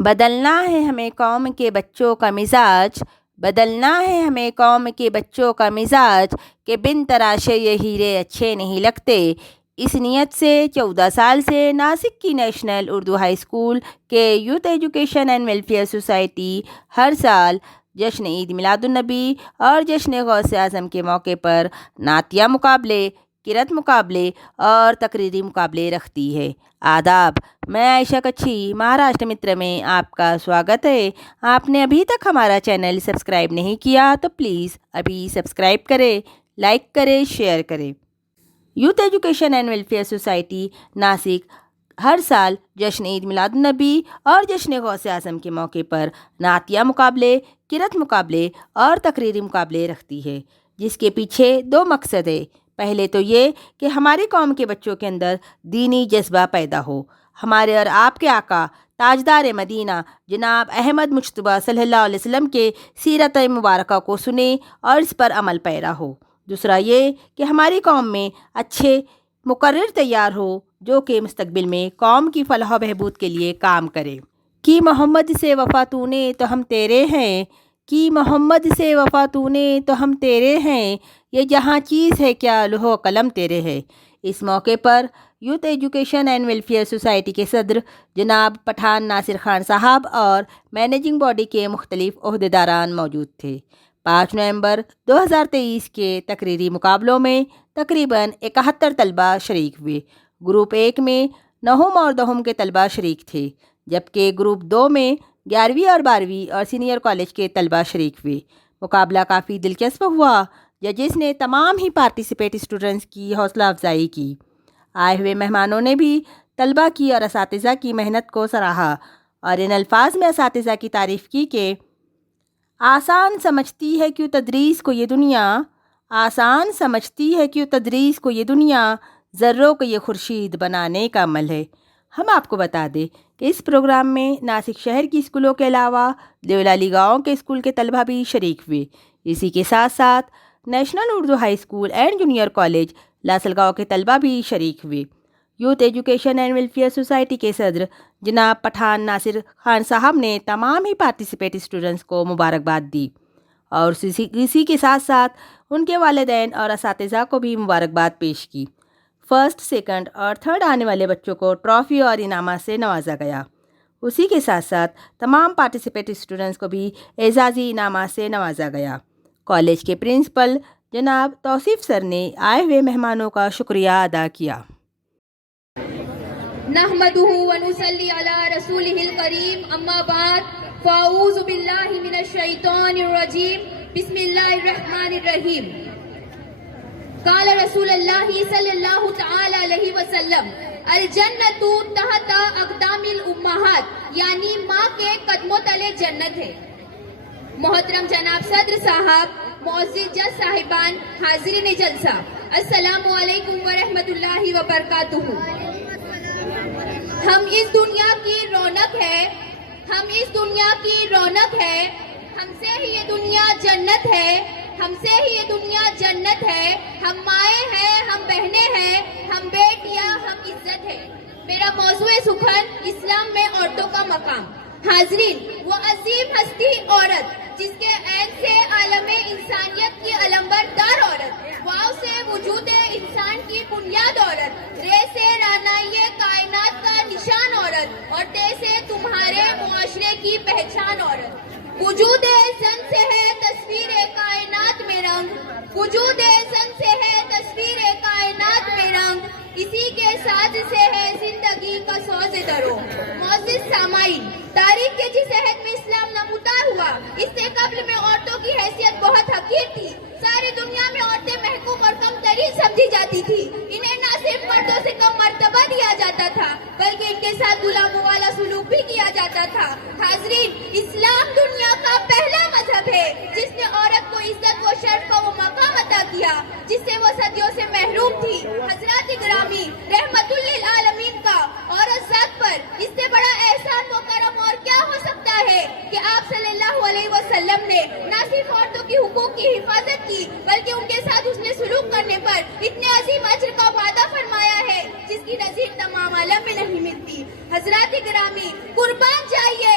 بدلنا ہے ہمیں قوم کے بچوں کا مزاج، بدلنا ہے ہمیں قوم کے بچوں کا مزاج کہ بن تراشے یہ ہیرے اچھے نہیں لگتے۔ اس نیت سے 14 سال سے ناسک کی نیشنل اردو ہائی اسکول کے youth education and welfare society ہر سال جشن عید میلاد النبی اور جشن غوث اعظم کے موقع پر نعتیہ مقابلے، کرت مقابلے اور تقریری مقابلے رکھتی ہے۔ آداب، میں عائشہ کچھی مہاراشٹر متر میں آپ کا سواگت ہے۔ آپ نے ابھی تک ہمارا چینل سبسکرائب نہیں کیا تو پلیز ابھی سبسکرائب کریں، لائک کریں، شیئر کریں۔ Youth education and welfare society Nashik ہر سال جشن عید میلاد النبی اور جشن غوث اعظم کے موقع پر نعتیہ مقابلے، کرت مقابلے اور تقریری مقابلے رکھتی ہے، جس کے پیچھے 2 مقصد ہے۔ پہلے تو یہ کہ ہماری قوم کے بچوں کے اندر دینی جذبہ پیدا ہو، ہمارے اور آپ کے آقا تاجدار مدینہ جناب احمد مجتبیٰ صلی اللہ علیہ وسلم کے سیرت مبارکہ کو سنیں اور اس پر عمل پیرا ہو۔ دوسرا یہ کہ ہماری قوم میں اچھے مقرر تیار ہو جو کہ مستقبل میں قوم کی فلاح و بہبود کے لیے کام کرے۔ کی محمد سے وفا تو نے تو ہم تیرے ہیں، کی محمد سے وفا تو نے تو ہم تیرے ہیں، یہ جہاں چیز ہے کیا لوح و قلم تیرے ہے۔ اس موقع پر youth education and welfare society کے صدر جناب پٹھان ناصر خان صاحب اور مینیجنگ باڈی کے مختلف عہدیداران موجود تھے۔ 5 نومبر 2023 کے تقریری مقابلوں میں تقریباً 71 طلبہ شریک ہوئے۔ گروپ 1 میں 9 اور 10 کے طلبہ شریک تھے، جبکہ گروپ 2 میں 11ویں اور 12ویں اور سینئر کالج کے طلبہ شریک ہوئے۔ مقابلہ کافی دلچسپ ہوا۔ ججز نے تمام ہی پارٹیسپیٹ اسٹوڈنٹس کی حوصلہ افزائی کی۔ آئے ہوئے مہمانوں نے بھی طلبہ کی اور اساتذہ کی محنت کو سراہا اور ان الفاظ میں اساتذہ کی تعریف کی کہ آسان سمجھتی ہے کیوں تدریس کو یہ دنیا، آسان سمجھتی ہے کیوں تدریس کو یہ دنیا، ذروں کو یہ خورشید بنانے کا عمل ہے۔ ہم آپ کو بتا دیں کہ اس پروگرام میں ناسک شہر کی اسکولوں کے علاوہ دیولالی گاؤں کے اسکول کے طلبہ بھی شریک ہوئے۔ اسی کے ساتھ ساتھ national Urdu high school and junior college Lasalgaon کے طلبہ بھی شریک ہوئے۔ Youth education and welfare society کے صدر جناب پٹھان ناصر خان صاحب نے تمام ہی پارٹیسپیٹ اسٹوڈنٹس کو مبارکباد دی اور اسی کے ساتھ ساتھ ان کے والدین اور اساتذہ کو بھی مبارکباد پیش کی۔ فرسٹ، سیکنڈ اور تھرڈ آنے والے بچوں کو ٹرافی اور انعامات سے نوازا گیا۔ اسی کے ساتھ ساتھ تمام پارٹیسپیٹ اسٹوڈنٹس کو بھی اعزازی انعامات سے نوازا گیا۔ کالج کے پرنسپل جناب توصیف سر نے آئے ہوئے مہمانوں کا شکریہ ادا کیا۔ نحمدہ ونصلی علی رسولہ الکریم، اما بعد، فاعوذ باللہ من الشیطان الرجیم، بسم اللہ الرحمن الرحیم۔ قال رسول اللہ صلی اللہ تعالی علیہ وسلم، الجنت تحت اقدام الامہات، یعنی ماں کے قدموں تلے جنت ہے۔ محترم جناب صدر صاحب، معزز جج صاحبان، حاضرین جلسہ، السلام علیکم ورحمۃ اللہ وبرکاتہ۔ ہم اس دنیا کی رونق ہے، ہم اس دنیا کی رونق ہے، ہم سے ہی یہ دنیا جنت ہے، ہم سے ہی یہ دنیا جنت ہے، ہم مائیں ہیں، ہم بہنیں ہیں، ہم بیٹیاں، ہم عزت ہے۔ میرا موضوع سخن اسلام میں عورتوں کا مقام۔ حاضرین، وہ عظیم ہستی عورت جس کے عین سے عالم انسانیت کی علمبردار عورت، واو سے وجود انسان کی بنیاد عورت، رے سے رانائی کائنات کا نشان عورت اور تے سے تمہارے معاشرے کی پہچان عورت۔ وجود زن سے ہے تصویر کائنات میں رنگ، وجود زن سے ہے تصویر کائنات میں رنگ، اسی کے ساتھ سے ہے زندگی کا سوز درو۔ معزز سامعین، تاریخ کے جس عہد میں اسلام نمودار ہوا، اس سے قبل میں عورتوں کی حیثیت بہت حقیر تھی۔ ساری دنیا میں عورتیں محکوم اور کم ترین سمجھی جاتی تھی۔ انہیں نہ صرف مردوں سے کم مرتبہ دیا جاتا تھا بلکہ ان کے ساتھ غلاموں والا سلوک بھی کیا جاتا تھا۔ حاضرین، اسلام دنیا کا پہلا مذہب ہے جس نے عورت کو عزت و شرف و مقام عطا کیا جس سے وہ صدیوں سے محروم تھی۔ حضرات گرامی، رحمت للعالمین کا عورت ذات پر اس سے بڑا احسان و کرم اور کیا ہو سکتا ہے کہ آپ صلی اللہ علیہ وسلم نے نہ صرف عورتوں کی حقوق کی حفاظت کی بلکہ ان کے ساتھ حسن سلوک کرنے پر اتنے عظیم اجر کا وعدہ فرمایا ہے جس کی نظیر تمام عالم میں نہیں ملتی۔ حضرات گرامی، قربان جائیے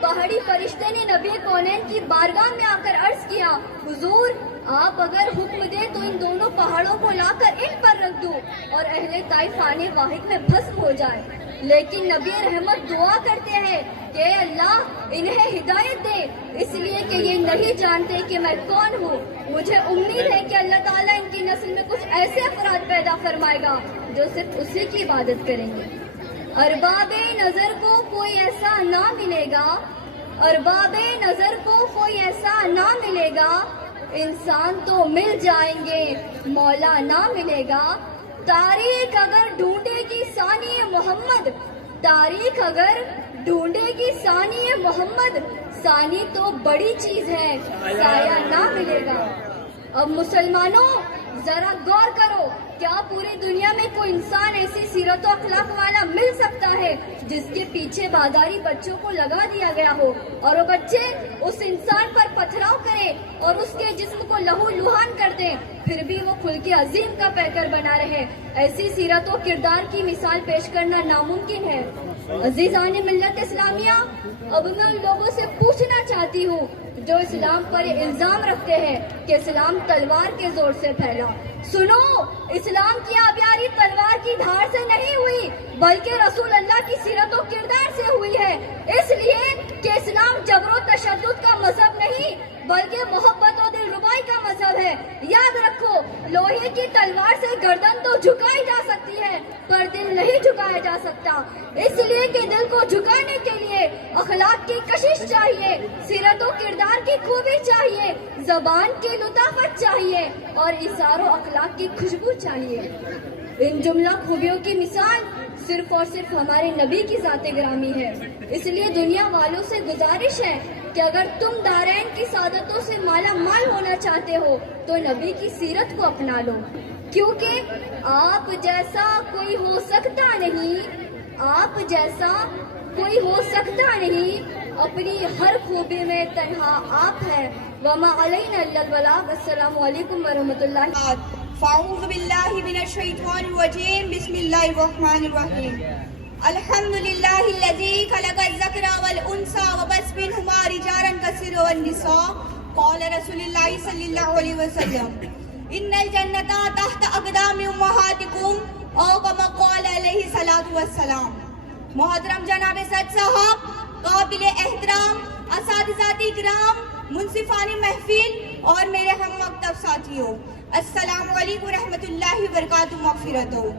پہاڑی فرشتے نے نبی کونین کی بارگاہ میں آ کر عرض کیا حضور آپ اگر حکم دیں تو ان دونوں پہاڑوں کو لا کر ان پر رکھ دو اور اہل طائف آنے واحد میں بھسم ہو جائے، لیکن نبی رحمت دعا کرتے ہیں کہ اللہ انہیں ہدایت دے، اس لیے کہ یہ نہیں جانتے کہ میں کون ہوں۔ مجھے امید ہے کہ اللہ تعالیٰ ان کی نسل میں کچھ ایسے افراد پیدا فرمائے گا جو صرف اسی کی عبادت کریں گے۔ ارباب نظر کو کوئی ایسا نہ ملے گا، ارباب نظر کو کوئی ایسا نہ ملے گا، انسان تو مل جائیں گے مولا نہ ملے گا۔ تاریخ اگر ڈھونڈے گی ثانی محمد، تاریخ اگر ڈھونڈے گی ثانی محمد، ثانی تو بڑی چیز ہے سایہ نہ ملے گا۔ اب مسلمانوں ذرا غور کرو، کیا پوری دنیا میں کوئی انسان ایسی سیرت و اخلاق والا مل سکتا ہے جس کے پیچھے بازاری بچوں کو لگا دیا گیا ہو اور وہ بچے اس انسان پر پتھراؤ کرے اور اس کے جسم کو لہو لہان کر دیں، پھر بھی وہ خلق عظیم کا پیکر بنا رہے؟ ایسی سیرت و کردار کی مثال پیش کرنا ناممکن ہے۔ عزیزان ملت اسلامیہ، اب میں ان لوگوں سے پوچھنا چاہتی ہوں جو اسلام پر یہ الزام رکھتے ہیں کہ اسلام تلوار کے زور سے پھیلا۔ سنو، اسلام کی آبیاری تلوار کی دھار سے نہیں ہوئی بلکہ رسول اللہ کی سیرت و کردار سے ہوئی ہے، اس لیے کہ اسلام جبر و تشدد کا مذہب نہیں بلکہ محبت و دل ربائی کا مذہب ہے۔ یاد رکھو، لوہے کی تلوار سے گردن تو جھکائی جا سکتی ہے پر دل نہیں جھکایا جا سکتا، اس لیے کہ دل کو جھکانے کے لیے اخلاق کی کشش چاہیے، سیرت و کردار کی خوبی چاہیے، زبان کی لطافت چاہیے اور اظہار و اخلاق کی خوشبو چاہیے۔ ان جملہ خوبیوں کی مثال صرف اور صرف ہمارے نبی کی ذات گرامی ہے، اس لیے دنیا والوں سے گزارش ہے کہ اگر تم دارین کی سعادتوں سے مالا مال ہونا چاہتے ہو تو نبی کی سیرت کو اپنا لو، کیونکہ آپ جیسا کوئی ہو سکتا نہیں، آپ جیسا کوئی ہو سکتا نہیں، اپنی ہر خوبی میں تنہا آپ ہیں۔ وما علینا الا البلاغ۔ السلام علیکم ورحمۃ اللہ۔ فاعوذ باللہ من الشیطان الرجیم، بسم اللہ الرحمن الرحیم۔ الحمد للہ الذی خلق الذکر والانثى وبث منہما رجالا کثیرا والنساء۔ قال رسول اللہ صلی اللہ علیہ وسلم ان الجنۃ تحت اقدام امہاتکم او کما قال علیہ الصلوۃ والسلام۔ محترم جناب صدر صاحب، قابل احترام اساتذہ کرام، منصفانہ محفل اور میرے ہم مکتب ساتھیوں، السلام علیکم ورحمۃ اللہ وبرکاتہ۔ مغفرت ہو۔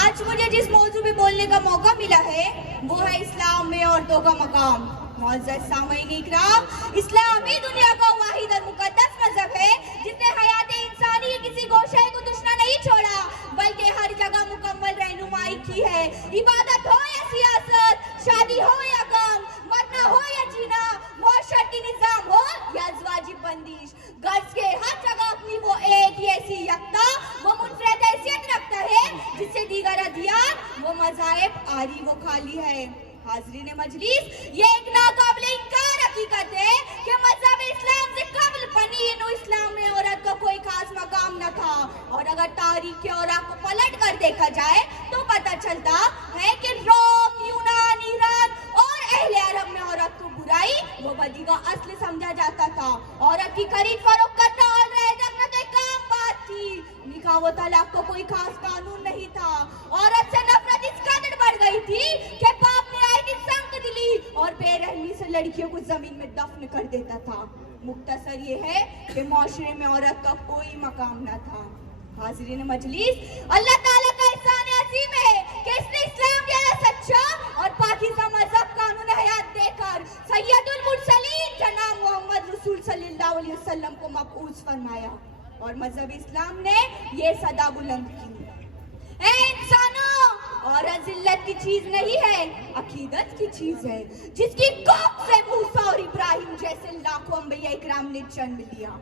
آج مجھے جس موضوع پہ بولنے کا موقع ملا ہے وہ ہے اسلام میں عورتوں کا مقام۔ معزز سامعین اکرام، اسلام ہی دنیا کا واحد اور مقدس مذہب ہے جس نے حیات انسانی کے کسی گوشے کو دشنا نہیں چھوڑا بلکہ ہر جگہ مکمل رہنمائی کی ہے۔ عبادت ہو یا سیاست، شادی ہو یا غم، مرنا ہو یا جینا، معاشرتی نظام ہو یا ازواجی بندش، غرض کے ہر جگہ اپنی وہ ایک ہی ایسی یکتا وہ منفرد حیثیت رکھتا ہے جس سے دیگر ادیان وہ مذاہب آری وہ خالی ہے۔ حاضرین مجلس، یہ ایک ناقابل انکار حقیقت ہے کہ مذہب اسلام سے قبل بنی نوع اسلام میں عورت کا کوئی خاص مقام نہ تھا، اور اگر تاریخ کے اوراق کو پلٹ کر دیکھا جائے تو پتہ چلتا ہے کہ روم، یونان، ایران اور اہل عرب میں عورت کو برائی وہ بدی کا اصل سمجھا جاتا تھا۔ عورت کی خرید فروخت کرنا اور رہ رکھنا تو ایک عام بات تھی، نکاح و طلاق کو کوئی خاص قانون نہیں تھا۔ عورت سے نفرت اس قدر بڑھ گئی تھی کہ باپ نے آئی دن سخت دلی اور بے رحمی سے لڑکیوں کو زمین میں دفن کر دیتا تھا۔ مختصر یہ ہے کہ معاشرے میں عورت کا کوئی مقام نہ تھا۔ حاضرین مجلس، اللہ تعالیٰ کا احسان عظیم ہے کہ اس نے اسلام جیسا سچا اور پاکیزہ مذہب قانون حیات دے کر سید المرسلین جناب محمد رسول صلی اللہ علیہ وسلم کو مبعوث فرمایا، اور مذہب اسلام نے یہ صدا بلند کی، اے انسانوں، عورت ذلت کی چیز نہیں ہے، عقیدت کی چیز ہے جس کی کوکھ سے موسیٰ اور ابراہیم جیسے لاکھوں انبیاء اکرام نے جنم لیا۔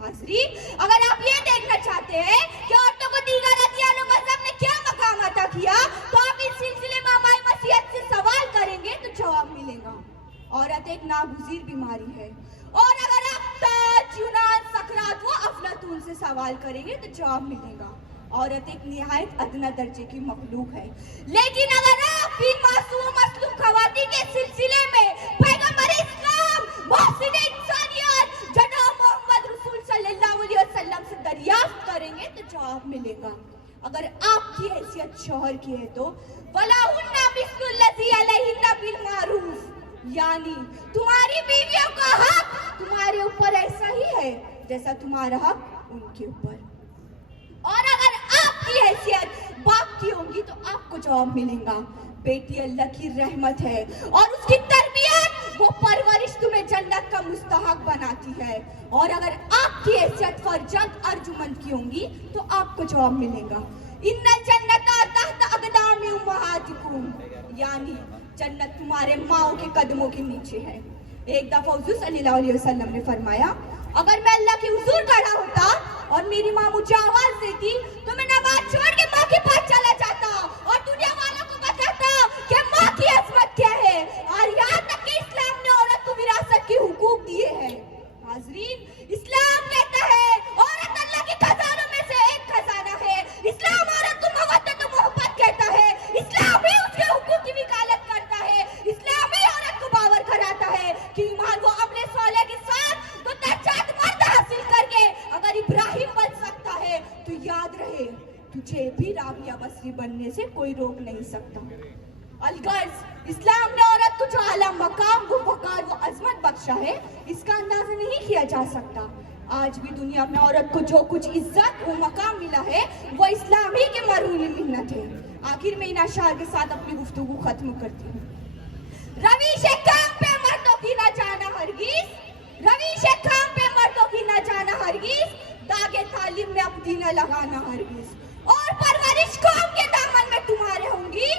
حاضرین، اگر آپ یہ دیکھنا چاہتے ہیں کہ عورتوں کو دیگر ادیان و مذہب نے کیا مقام عطا کیا تو آپ اس سلسلے میں ہماری مسیحت سے سوال کریں گے تو جواب ملے گا۔ عورت ایک ناگزیر بیماری ہے، اور اگر آپ تاج، یونان، سقراط و افلاطون سے سوال کریں گے تو جواب ملے گا۔ عورت ایک نہایت ادنا درجے کی مخلوق ہے، لیکن اگر آپ بھی کے سلسلے میں پیغمبر اسلام محسن انسانیت جناب محمد رسول صلی اللہ علیہ وسلم سے دریافت کریں گے تو جواب ملے گا. اگر آپ کی حیثیت شوہر کی ہے تو وَلَهُنَّ مِثْلُ الَّذِي عَلَيْهِنَّ بِالْمَعْرُوفِ، یعنی تمہاری بیویوں کا حق تمہارے اوپر ایسا ہی ہے جیسا تمہارا حق ان کے اوپر. اور اگر آپ کی حیثیت باپ کی ہوگی تو آپ کو جواب ملے گا. بیٹی اللہ کی رحمت ہے اور اس کی تربیت وہ پرورش تمہیں جنت کا مستحق بناتی ہے. اور اگر آپ کی حیثیت فرزند ارجمند کی ہوگی تو آپ کو جواب ملے گا ان الجنت تحت اقدام امہاتکم، یعنی جنت تمہارے ماؤں کے قدموں کے نیچے ہے. ایک دفعہ حضور صلی اللہ علیہ وسلم نے فرمایا اگر میں اللہ کے حضور کھڑا ہوتا اور میری ماں مجھے آواز دیتی تو میں نماز چھوڑ کے ماں کے پاس چلا جاتا اور دنیا والوں کو بتاتا کہ ماں کی عظمت کیا ہے، اور یہاں تک کہ اسلام نے عورت کو وراثت کے حقوق دیے ہیں. حاضرین، اسلام کہتا ہے عورت اللہ کے خزانوں میں سے ایک خزانہ ہے. اسلام عورت کو مودت و محبت کہتا ہے. اسلام ہی اس کے حقوق کی وکالت کرتا ہے. اسلام ہی عورت کو باور کراتا ہے کہ ایمان و عمل صالح کے ساتھ تو درجات مرد حاصل کر کے اگر ابراہیم بن سکتا ہے تو یاد رہے تجھے بھی رابعہ بصری بننے سے کوئی روک نہیں سکتا. الغرض اسلام نے عورت کو جو اعلیٰ مقام و وقار و عظمت بخشا ہے اس کا اندازہ نہیں کیا جا سکتا. آج بھی دنیا میں عورت کو جو کچھ عزت و مقام ملا ہے وہ اسلام ہی کے مرہون منت ہے. آخر میں ان اشعار کے ساتھ اپنی گفتگو ختم کرتی ہوں. رویش کام پہ مردوں کی نہ جانا ہرگز، رویش کام پہ مردوں کی نہ جانا ہرگز، داغ تعلیم میں اپنی نہ لگانا ہرگز. اور پرورش قوم کے دامن میں تمہارے ہوں گی،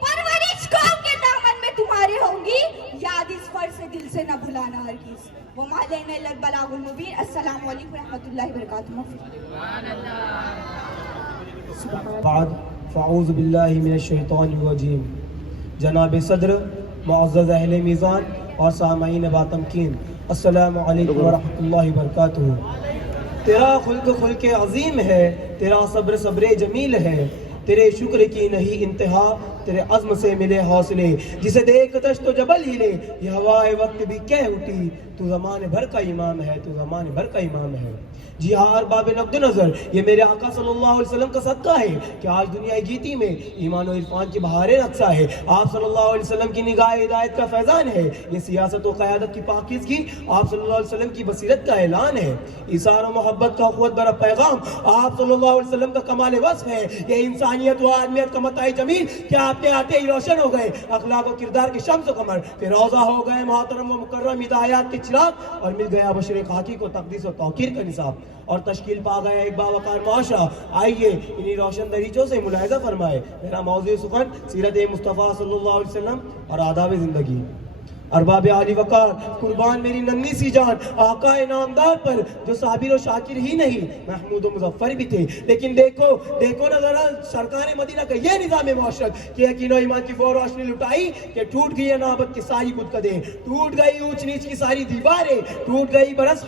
پرورش قوم کے دامن میں تمہارے ہوں گی، یاد اس فرض سے دل سے نہ بھلانا ہرگز. وما علینا الا البلاغ المبین. السلام علیکم ورحمۃ اللہ وبرکاتہ. بعد فاعوذ باللہ من الشیطان الرجیم. جناب صدر، معزز اہل میزان اور سامعین باتمکین، السلام علیکم ورحمۃ اللہ وبرکاتہ. تیرا خلق عظیم ہے، تیرا صبر جمیل ہے، تیرے شکر کی نہیں انتہا، تیرے عزم سے ملے حوصلے. جسے دیکھ تش تو جبل ہلے، یہ ہوائے وقت بھی کہہ اٹھی تو زمانے بھر کا امام ہے، تو زمانے بھر کا امام ہے. جی ہاں ارباب نقد نظر، یہ میرے آقا صلی اللہ علیہ وسلم کا صدقہ ہے کہ آج دنیا گیتی میں ایمان و عرفان کی بہاریں رقصہ ہے. آپ صلی اللہ علیہ وسلم کی نگاہ ہدایت کا فیضان ہے. یہ سیاست و قیادت کی پاکیزگی آپ صلی اللہ علیہ وسلم کی بصیرت کا اعلان ہے. ایثار و محبت کا قوت برا پیغام آپ صلی اللہ علیہ وسلم کا کمال وصف ہے. یہ انسانیت و آدمیت کا متاع جمیل کہ آپ کے آتے ہی روشن ہو گئے اخلاق و کردار کے شمس و قمر، پھر روزہ ہو گئے محترم و مکرم ہدایات کے چراغ، اور مل گیا بشر خاکی کو تقدیس و توقیر کا نصاب، اور تشکیل پا گیا ایک باوقار معاشرہ. آئیے انہی روشن دریچوں سے ملاحظہ فرمائے. میرا موضوع سخن سیرت مصطفیٰ صلی اللہ علیہ وسلم اور آداب زندگی. ارباب عالی وقار، قربان میری ننھی سی جان آقا نامدار پر جو صابر و شاکر ہی نہیں محمود و مظفر بھی تھے. لیکن دیکھو نہ ذرا سرکار مدینہ کا یہ نظام معاشرت کہ یقین و ایمان کی فور روشنی لٹائی کہ ٹوٹ گئی نابت کی ساری بتقدیں، ٹوٹ گئی اونچ نیچ کی ساری دیواریں، ٹوٹ گئی برس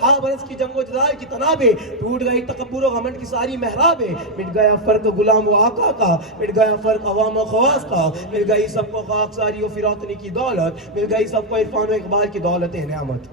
کی جنگ و جدال کی تنابیں، ٹوٹ گئی تکبر و غمنڈ کی ساری محرابیں. مٹ گیا فرق غلام و آقا کا، مٹ گیا فرق عوام و خواص کا، مل گئی سب کو خاک ساری و فراطنی کی دولت، مل گئی سب کو عرفان و اقبال کی دولت نعمت.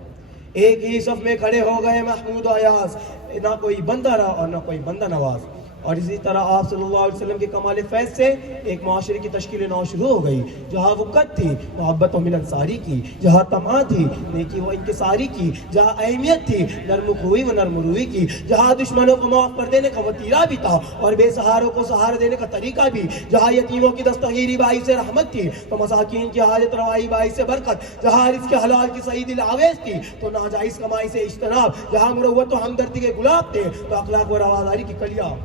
ایک ہی صف میں کھڑے ہو گئے محمود و ایاز، نہ کوئی بندہ رہا اور نہ کوئی بندہ نواز. اور اسی طرح آپ صلی اللہ علیہ وسلم کے کمال فیض سے ایک معاشرے کی تشکیل نو شروع ہو گئی، جہاں وقت تھی محبت و ملنساری کی، جہاں طمع تھی نیکی و انکساری کی، جہاں اہمیت تھی نرم خوئی و نرم روئی کی، جہاں دشمنوں کو معاف کر دینے کا وطیرہ بھی تھا اور بے سہاروں کو سہارا دینے کا طریقہ بھی، جہاں یتیموں کی دستگیری باعث رحمت تھی تو مساکین کی حاجت روائی باعث برکت، جہاں رزق کے حلال کی صحیح دل آویز تھی تو ناجائز کمائی سے اجتناب، جہاں مروت و ہمدردی کے گلاب تھے تو اخلاق و رواداری کی کلیاں.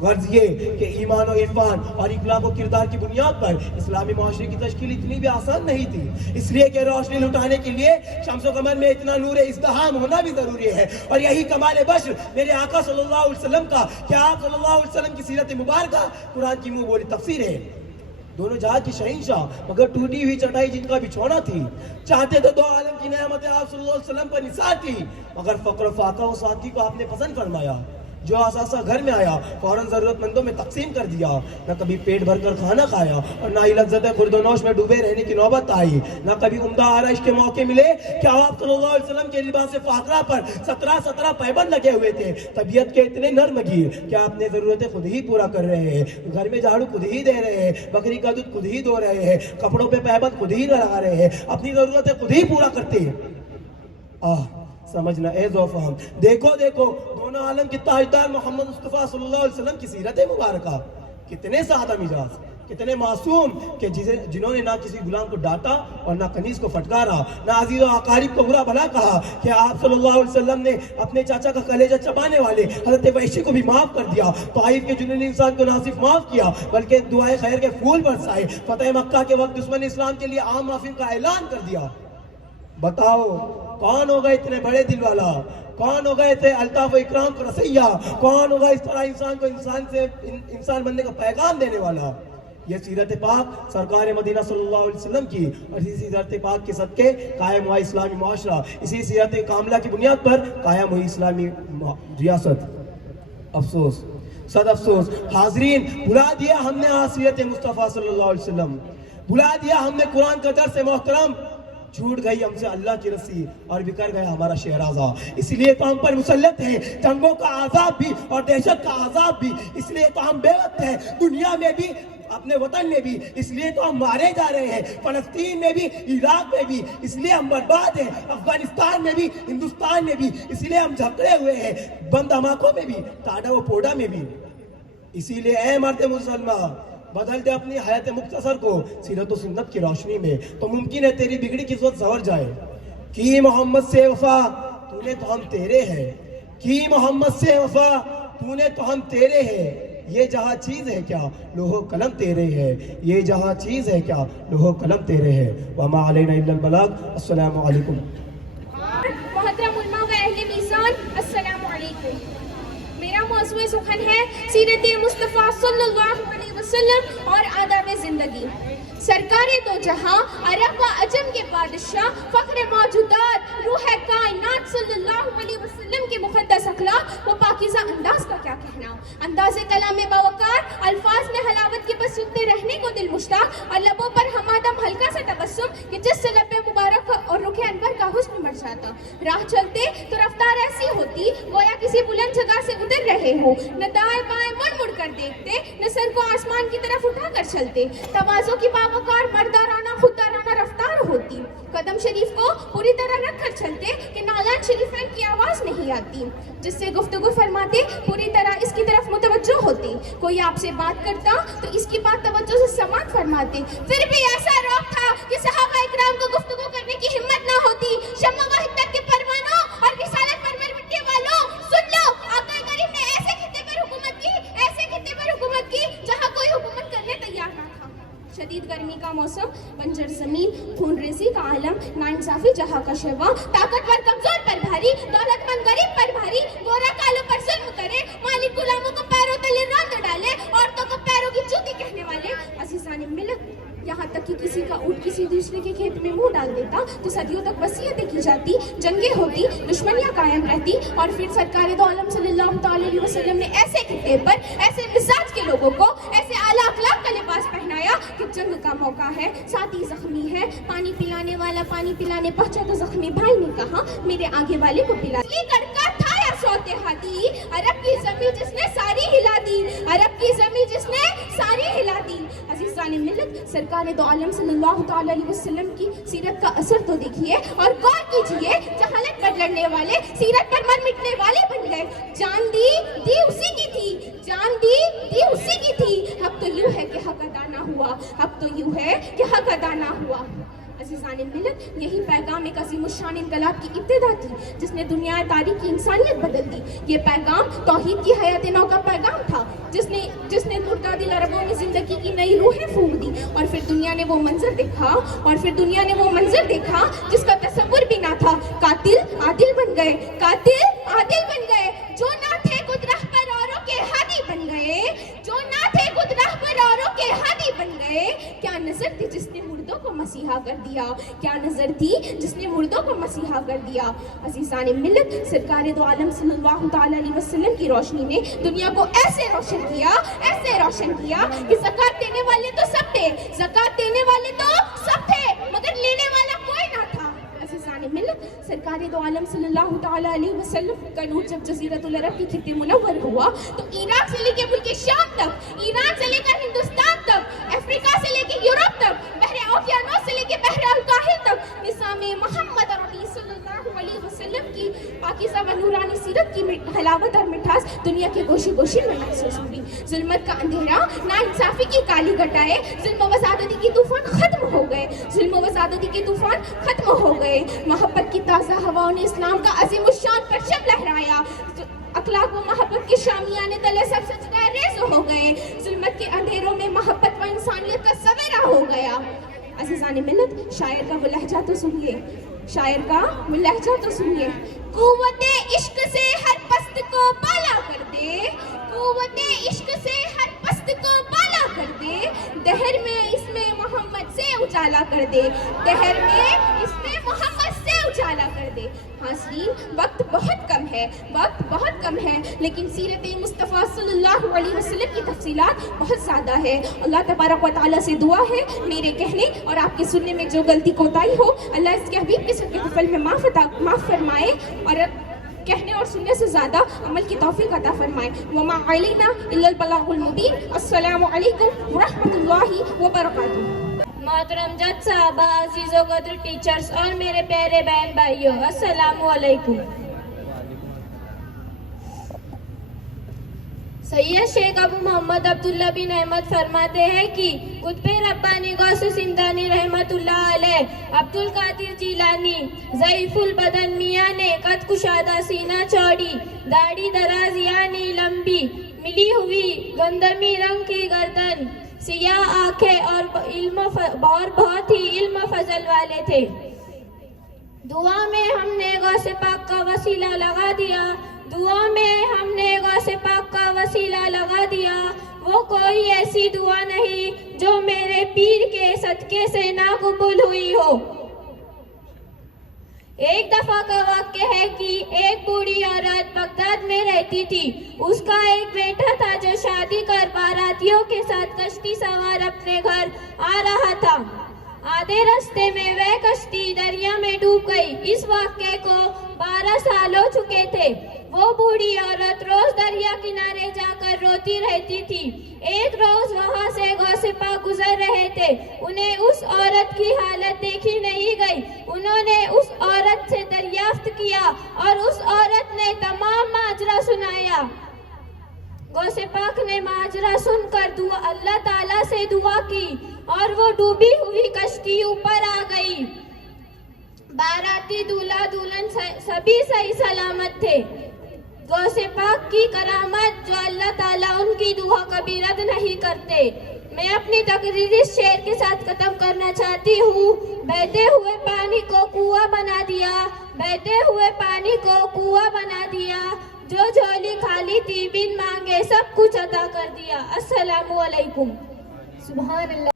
غرض یہ کہ ایمان و عرفان اور اخلاق و کردار کی بنیاد پر اسلامی معاشرے کی تشکیل اتنی بھی آسان نہیں تھی، اس لیے کہ روشنی لٹانے کے لیے شمس و قمر میں اتنا نور ازدحام ہونا بھی ضروری ہے. اور یہی کمال بشر میرے آقا صلی اللہ علیہ وسلم کا کہ آپ صلی اللہ علیہ وسلم کی سیرت مبارکہ قرآن کی منہ بولی تفسیر ہے. دونوں جہاں کی شہنشاہ مگر ٹوٹی ہوئی چٹائی جن کا بچھونا تھی، چاہتے تو دو عالم کی نعمتیں آپ صلی اللہ علیہ وسلم پر نثار تھی مگر فقر و فاقہ و سادگی کو آپ نے پسند فرمایا. جو اثاثہ گھر میں آیا فوراً ضرورت مندوں میں تقسیم کر دیا. نہ کبھی پیٹ بھر کر کھانا کھایا اور نہ ہی لذت خورد و نوش میں ڈوبے رہنے کی نوبت آئی. نہ کبھی عمدہ آرائش کے موقع ملے کہ آپ صلی اللہ علیہ وسلم کے لباس فاخرہ پر 17 پیبند لگے ہوئے تھے. طبیعت کے اتنے نرم گیر کہ آپ نے ضرورتیں خود ہی پورا کر رہے ہیں, گھر میں جھاڑو خود ہی دے رہے ہیں, بکری کا دودھ خود ہی دو رہے ہیں, کپڑوں پہ پیبند خود ہی لگا رہے ہیں, اپنی ضرورتیں خود ہی پورا کرتے ہیں. سمجھنا اے ذو فہم. دیکھو دونوں عالم کی تاجدار محمد مصطفیٰ صلی اللہ علیہ وسلم کی سیرت مبارکہ, کتنے سادہ مزاج, کتنے معصوم کہ جنہوں نے نہ کسی غلام کو ڈانٹا اور نہ کنیز کو پھٹکارا, نہ عزیز و اقارب کو برا بھلا کہا. کہ آپ صلی اللہ علیہ وسلم نے اپنے چاچا کا کلیجہ چبانے والے حضرت وحشی کو بھی معاف کر دیا. طائف کے جنونی انسان کو نہ صرف معاف کیا بلکہ دعائے خیر کے پھول برسائے. فتح مکہ کے وقت دشمن اسلام کے لیے عام معافی کا اعلان کر دیا. بتاؤ کون ہوگا اتنے بڑے دل والا, کون ہوگا اتنے الطاف و اکرام کا رسیہ, کون ہوگا اس طرح انسان کو انسان بننے کا پیغام دینے والا. یہ سیرت پاک سرکار مدینہ صلی اللہ علیہ وسلم کی, اور اسی سیرت پاک کے صدقے قائم ہوا اسلامی معاشرہ, اسی سیرت کاملہ کی بنیاد پر قائم ہوئی اسلامی ریاست. افسوس, صد افسوس حاضرین, بھلا دیا ہم نے سیرت مصطفیٰ صلی اللہ علیہ وسلم, بھلا دیا ہم نے قرآن کا درس محترم, چھوٹ گئی ہم سے اللہ کی رسی اور بکر گیا ہمارا شہرازہ. اس لیے تو ہم پر مسلط ہیں جنگوں کا عذاب بھی اور دہشت کا عذاب بھی. اس لیے تو ہم بے وقت ہیں دنیا میں بھی, اپنے وطن میں بھی. اس لیے تو ہم مارے جا رہے ہیں فلسطین میں بھی, عراق میں بھی. اس لیے ہم برباد ہیں افغانستان میں بھی, ہندوستان میں بھی. اس لیے ہم جھکڑے ہوئے ہیں بند دھماکوں میں بھی, ٹاڈا و پوڈا میں بھی. اسی لیے اے مرد مسلمان, بدل دے اپنی حیات مختصر کو سیرت و سنت کی روشنی میں, تو ممکن ہے تیری بگڑی کی صورت سنور جائے. کی محمد سے وفا تو نے تو ہم تیرے ہیں, کی محمد سے وفا تو نے تو ہم تیرے ہیں. یہ جہاں چیز ہے کیا لوح و قلم تیرے ہے, یہ جہاں چیز ہے کیا لوح و قلم تیرے ہے. وما علینا الا البلاغ. السلام علیکم. محترم علماء و اہل میزان, السلام علیکم. میرا موضوع سخن ہے سیرت مصطفیٰ صلی اللہ علیہ وسلم اور آداب زندگی. سرکار دو جہاں عرب و عجم کے بادشاہ فخر موجودات روح کائنات صلی اللہ علیہ وسلم کے مقدس اخلاق و پاکیزہ انداز کا کیا کہنا. انداز کلام باوقار, الفاظ میں حلاوت کے بس سنتے رہنے کو دل مشتاق, اور لبوں پر ہمادم ہلکا سا تبسم کہ جس سے لب مبارک اور رخ انور کا حسن مر جاتا. راہ چلتے تو رفتار ایسی ہوتی گویا کسی بلند جگہ سے اتر رہے ہو, نہ دائیں بائیں مڑ مڑ کر دیکھتے, نہ سر کو آسمان کی طرف اٹھا کر چلتے. تواضع کی باوقار مردارانہ خوددارانہ رفتار ہوتی. قدم شریف کو پوری طرح رکھ کر چلتے کہ نالان شریفین کی آواز نہیں آتی. جس سے گفتگو فرماتے پوری طرح اس کی طرف متوجہ ہوتے. کوئی آپ سے بات کرتا تو اس کی بات توجہ سے سماعت فرماتے. پھر بھی ایسا روک تھا کہ صحابہ اکرام کو گفتگو کرنے کی ہمت نہ ہوتی. شمع و حدت کے پروانوں اور رسالت پر مٹنے والوں, سن لو, آقا کریم نے ایسے خطے پر حکومت کی, ایسے خطے پر حکومت کی جہاں کوئی حکومت کرنے تیار نہ تھا. شدید گرمی کا موسم, بنجر زمین, خون ریزی کا عالم, ناانصافی جہاں کا شیوا, طاقتور کمزور پر بھاری, دولت مند غریب پر بھاری, گورا کالوں پر ظلم کرے, مالک غلاموں کو پیروں تلے راند ڈالے, عورتوں کو پیروں کی جوتی کہنے والے. عزیزان ملت, یہاں تک کہ کسی کا اونٹ کسی دوسرے کے کھیت میں منہ ڈال دیتا تو صدیوں تک وصیتیں کی جاتی, جنگیں ہوتی, دشمنیاں قائم رہتی. اور پھر سرکار دو عالم صلی اللہ تعالی علیہ وسلم نے ایسے خطے پر ایسے مزاج کے لوگوں کو ایسے اعلیٰ اخلاق کا لباس پہنایا کہ جنگ کا موقع ہے, ساتھی زخمی ہے, پانی پلانے والا پانی پلانے پہنچا تو زخمی بھائی نے کہا میرے آگے والے کو پلا. کڑکا تھا یا سوتے ہاتھی, عرب کی زمین جس نے ساری ہلا دی, عرب کی زمین جس نے ساری ہلا دی. عزیزان ملت, سرکار دو عالم صلی اللہ تعالی علیہ وسلم کی سیرت کا اثر تو دیکھیے اور غور کیجئے. جہالت پر لڑنے والے سیرت پر مر مٹنے والے بن گئے. جان دی اسی کی تھی, جان دی اسی کی تھی. اب تو یوں ہے کہ حق ادا نہ ہوا, اب تو یوں ہے کہ حق ادا نہ ہوا. عزیزان ملت, یہی پیغام ایک عظیم الشان انقلاب کی ابتدا تھی جس نے دنیا تاریخ کی انسانیت بدل دی. یہ پیغام توحید کی حیات نو کا پیغام تھا جس نے مردہ دل عربوں میں زندگی کی نئی روحیں پھونک دی. اور پھر دنیا نے وہ منظر دیکھا جس کا تصور بھی نہ تھا. قاتل عادل بن گئے, قاتل عادل بن گئے. جو نہ تھے خود راہ پر اوروں کے ہادی بن گئے, جو نہ تھے خود راہ پر اوروں کے ہادی بن گئے. گئے. کیا نظر تھی جس نے مردوں کو مسیحا کر دیا, کیا نظر تھی جس نے مردوں کو مسیحا کر دیا. عزیزان ملت, سرکار دو عالم صلی اللہ تعالی علیہ وسلم کی روشنی نے دنیا کو ایسے روشن کیا کہ زکات دینے والے تو سب تھے, زکات دینے والے تو سب تھے, مگر لینے والا کوئی نہ تھا. عزیزان ملت, سرکار دو عالم صلی اللہ تعالی علیہ وسلم کا نور جب جزیرۃ العرب کی خطے منور ہوا تو عراق سے لے کے ملک شام تک, ایران سے لے کر ہندوستان تک, افریقہ سے لے کے یورپ تک, بحر اوقیانوس سے لے کے بحر الکاہل تک نظام محمد عربی صلی اللہ علیہ وسلم کی پاکیزہ و نورانی سیرت کی حلاوت اور مٹھاس دنیا کے گوشے گوشے میں محسوس ہوئی. ظلمت کا اندھیرا, ناانصافی کی کالی گھٹائیں, ظلم و زیادتی کے طوفان ختم ہو گئے, ظلم و زیادتی کے طوفان ختم ہو گئے. محبت کی تازہ ہواؤں نے اسلام کا عظیم الشان پرچم لہرایا. اخلاق و محبت کے شامیانے تلے سب سجدہ ریز ہو گئے. ظلمت کے اندھیروں میں محبت و انسانیت کا سویرا ہو گیا. عزیزان ملت, شاعر کا وہ لہجہ تو سنیے, شاعر کا وہ لہجہ تو سنیے. قوت عشق سے ہر پست کو بالا کر دے, قوت عشق سے ہر پست کو بالا کر دے, دہر میں اس میں محمد سے اجالا کر دے, دہر میں اس میں محمد سے اجالا کر دے. حاضرین, وقت بہت کم ہے, وقت بہت کم ہے, لیکن سیرت مصطفیٰ صلی اللہ علیہ وسلم کی تفصیلات بہت زیادہ ہے. اللہ تبارک و تعالیٰ سے دعا ہے میرے کہنے اور آپ کے سننے میں جو غلطی کوتاہی ہو اللہ اس کے حبیب کے صدقے طفل میں معاف فرمائے اور کہنے اور سننے سے زیادہ عمل کی توفیق عطا فرمائے. وما علینا الا البلاغ المبین. السلام علیکم ورحمۃ اللہ وبرکاتہ. محترم جج صاحبہ, عزیز و قدر ٹیچرز اور میرے پیارے بہن بھائیوں, السلام علیکم. سید شیخ ابو محمد عبداللہ بن احمد فرماتے ہیں کہ قطب ربانی غوث سمدانی رحمت اللہ علیہ, عبد القادر جیلانی, ضعیف البدن میاں نے قد کشادہ سینہ چوڑی, داڑھی دراز یعنی لمبی, ملی ہوئی گندمی رنگ کی گردن, سیاہ آنکھیں اور بہت ہی علم فضل والے تھے. دعا میں ہم نے غوث پاک کا وسیلہ لگا دیا, دعا میں ہم نے غوث پاک کا وسیلہ لگا دیا. وہ کوئی ایسی دعا نہیں جو میرے پیر کے صدقے سے نہ قبول ہوئی ہو. ایک دفعہ کا واقعہ ہے کہ ایک بوڑھی عورت بغداد میں رہتی تھی. اس کا ایک بیٹا تھا جو شادی کر باراتیوں کے ساتھ کشتی سوار اپنے گھر آ رہا تھا. آدھے راستے میں وہ کشتی دریا میں ڈوب گئی. اس واقعے کو 12 سال ہو چکے تھے. وہ بوڑھی عورت روز دریا کنارے جا کر روتی رہتی تھی. ایک روز وہاں سے غوث پاک گزر رہے تھے. انہیں اس عورت کی حالت دیکھی نہیں گئی. انہوں نے اس عورت سے دریافت کیا اور اس عورت نے تمام ماجرا سنایا. غوث پاک نے ماجرا سن کر اللہ تعالیٰ سے دعا کی اور وہ ڈوبی ہوئی کشتی اوپر آ گئی. باراتی دولہا دلہن سبھی صحیح سلامت تھے. غوث پاک کی کرامت جو اللہ تعالیٰ ان کی دعا کبھی رد نہیں کرتے. میں اپنی تقریر اس شعر کے ساتھ ختم کرنا چاہتی ہوں. بہتے ہوئے پانی کو کنواں بنا دیا, بہتے ہوئے پانی کو کنواں بنا دیا, جو جھولی خالی تھی بن مانگے سب کچھ عطا کر دیا. السلام علیکم. سبحان اللہ.